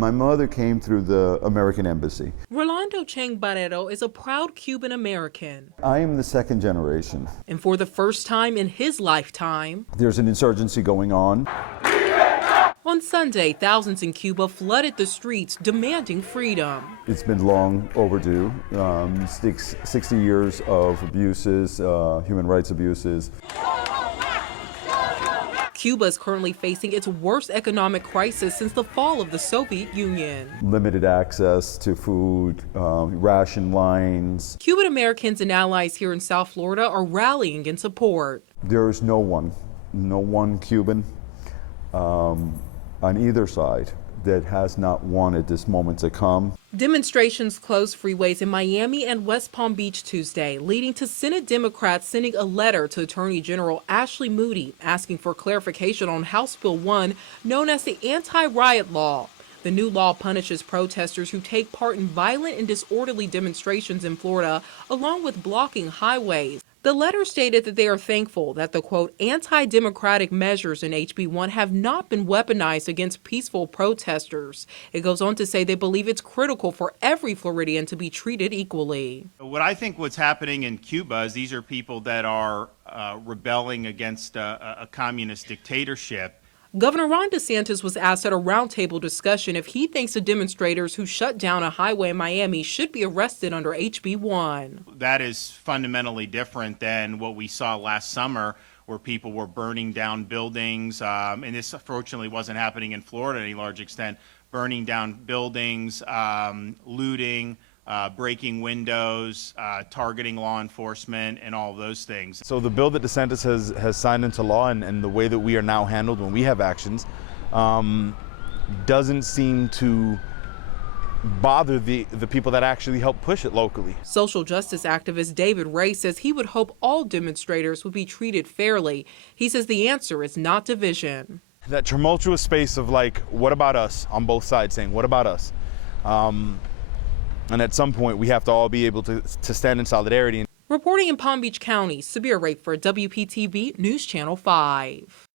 My mother came through the American embassy. Rolando Chang Barrero is a proud Cuban American. I am the second generation. And for the first time in his lifetime, there's an insurgency going on. On Sunday, thousands in Cuba flooded the streets demanding freedom. It's been long overdue. 60 years of abuses, human rights abuses. Cuba is currently facing its worst economic crisis since the fall of the Soviet Union. Limited access to food, ration lines. Cuban Americans and allies here in South Florida are rallying in support. There is no one Cuban on either side that has not wanted this moment to come. Demonstrations closed freeways in Miami and West Palm Beach Tuesday, leading to Senate Democrats sending a letter to Attorney General Ashley Moody asking for clarification on House Bill 1, known as the anti-riot law. The new law punishes protesters who take part in violent and disorderly demonstrations in Florida, along with blocking highways. The letter stated that they are thankful that the, quote, anti-democratic measures in HB 1 have not been weaponized against peaceful protesters. It goes on to say they believe it's critical for every Floridian to be treated equally. What I think what's happening in Cuba is these are people that are rebelling against a communist dictatorship. Governor Ron DeSantis was asked at a roundtable discussion if he thinks the demonstrators who shut down a highway in Miami should be arrested under HB 1. That is fundamentally different than what we saw last summer, where people were burning down buildings, and this fortunately wasn't happening in Florida to any large extent, burning down buildings, looting, breaking windows, targeting law enforcement, and all of those things. So the bill that DeSantis has signed into law and the way that we are now handled when we have actions doesn't seem to bother the people that actually help push it locally. Social justice activist David Ray says he would hope all demonstrators would be treated fairly. He says the answer is not division. That tumultuous space of like, what about us, on both sides saying, what about us? And at some point, we have to all be able to stand in solidarity. Reporting in Palm Beach County, Sabir Rakeford, WPTV News Channel 5.